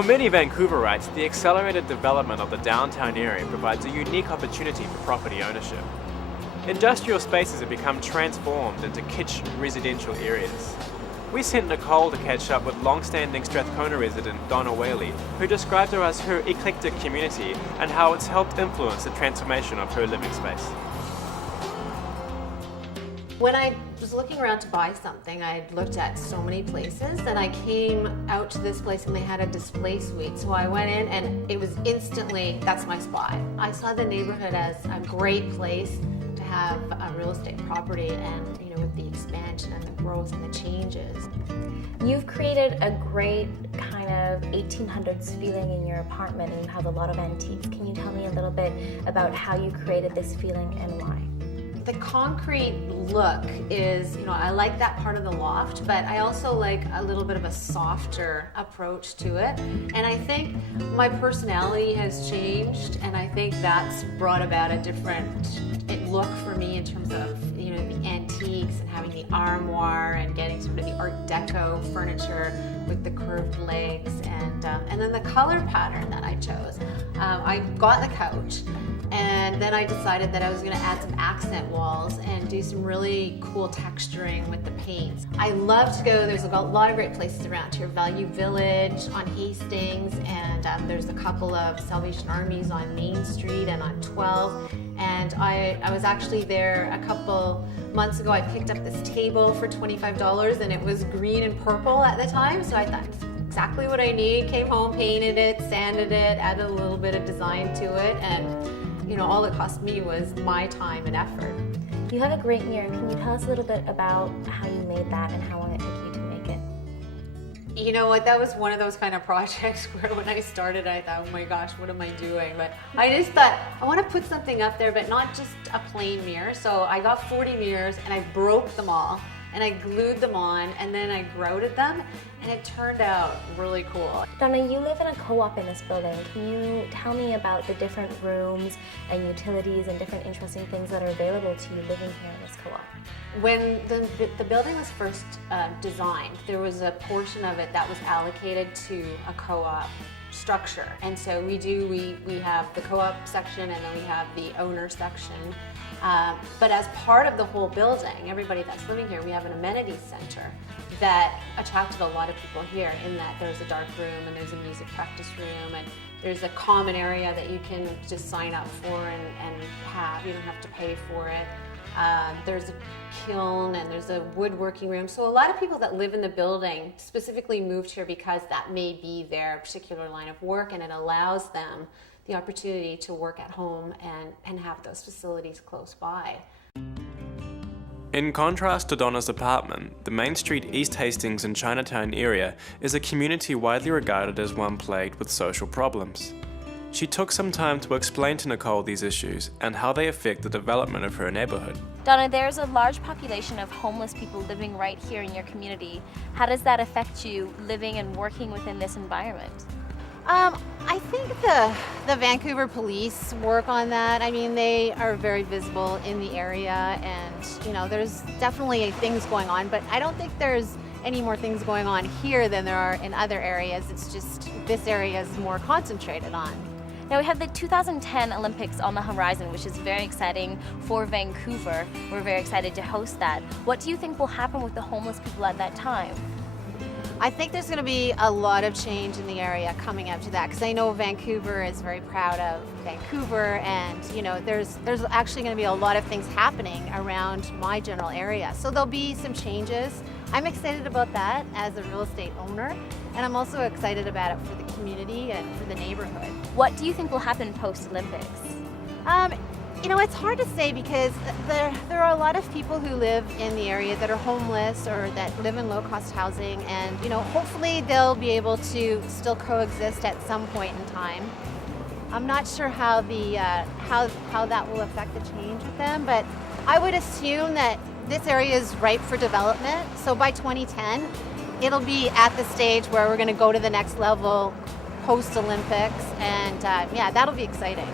For many Vancouverites, the accelerated development of the downtown area provides a unique opportunity for property ownership. Industrial spaces have become transformed into kitsch residential areas. We sent Nicole to catch up with long-standing Strathcona resident Donna Whaley, who described to us her eclectic community and how it's helped influence the transformation of her living space. When I was looking around to buy something, I had looked at so many places, and I came out to this place and they had a display suite. So I went in and it was instantly, that's my spot. I saw the neighborhood as a great place to have a real estate property, and with the expansion and the growth and the changes. You've created a great kind of 1800s feeling in your apartment, and you have a lot of antiques. Can you tell me a little bit about how you created this feeling and why? The concrete look is, I like that part of the loft, but I also like a little bit of a softer approach to it. And I think my personality has changed, and I think that's brought about a different look for me in terms of, the antiques and having the armoire and getting sort of the Art Deco furniture with the curved legs, and then the color pattern that I chose. I got the couch, and then I decided that I was going to add some accent walls and do some really cool texturing with the paints. I love to go, there's a lot of great places around here. Value Village on Hastings, and there's a couple of Salvation Armies on Main Street and on 12. And I was actually there a couple months ago. I picked up this table for $25, and it was green and purple at the time, so I thought, exactly what I need. Came home, painted it, sanded it, added a little bit of design to it, and all it cost me was my time and effort. You have a great mirror. Can you tell us a little bit about how you made that and how long it took you to make it? You know what, that was one of those kind of projects where when I started, I thought, oh my gosh, what am I doing? But I just thought, I want to put something up there, but not just a plain mirror. So I got 40 mirrors and I broke them all, and I glued them on, and then I grouted them, and it turned out really cool. Donna, you live in a co-op in this building. Can you tell me about the different rooms and utilities and different interesting things that are available to you living here in this co-op? When the building was first designed, there was a portion of it that was allocated to a co-op structure. And so we have the co-op section, and then we have the owner section. But as part of the whole building, everybody that's living here, we have an amenities center that attracted a lot of people here, in that there's a dark room and there's a music practice room, and there's a common area that you can just sign up for and have. You don't have to pay for it. There's a kiln and there's a woodworking room. So a lot of people that live in the building specifically moved here because that may be their particular line of work, and it allows them the opportunity to work at home and have those facilities close by. In contrast to Donna's apartment, the Main Street East Hastings and Chinatown area is a community widely regarded as one plagued with social problems. She took some time to explain to Nicole these issues and how they affect the development of her neighborhood. Donna, there's a large population of homeless people living right here in your community. How does that affect you living and working within this environment? I think the Vancouver police work on that. I mean, they are very visible in the area, and there's definitely things going on, but I don't think there's any more things going on here than there are in other areas. It's just this area is more concentrated on. Now we have the 2010 Olympics on the horizon, which is very exciting for Vancouver. We're very excited to host that. What do you think will happen with the homeless people at that time? I think there's going to be a lot of change in the area coming up to that, because I know Vancouver is very proud of Vancouver, and there's actually going to be a lot of things happening around my general area. So there'll be some changes. I'm excited about that as a real estate owner, and I'm also excited about it for the community and for the neighborhood. What do you think will happen post-Olympics? It's hard to say, because there are a lot of people who live in the area that are homeless or that live in low-cost housing, and hopefully they'll be able to still coexist at some point in time. I'm not sure how that will affect the change with them, but I would assume that this area is ripe for development. So by 2010, it'll be at the stage where we're going to go to the next level post-Olympics, and yeah, that'll be exciting.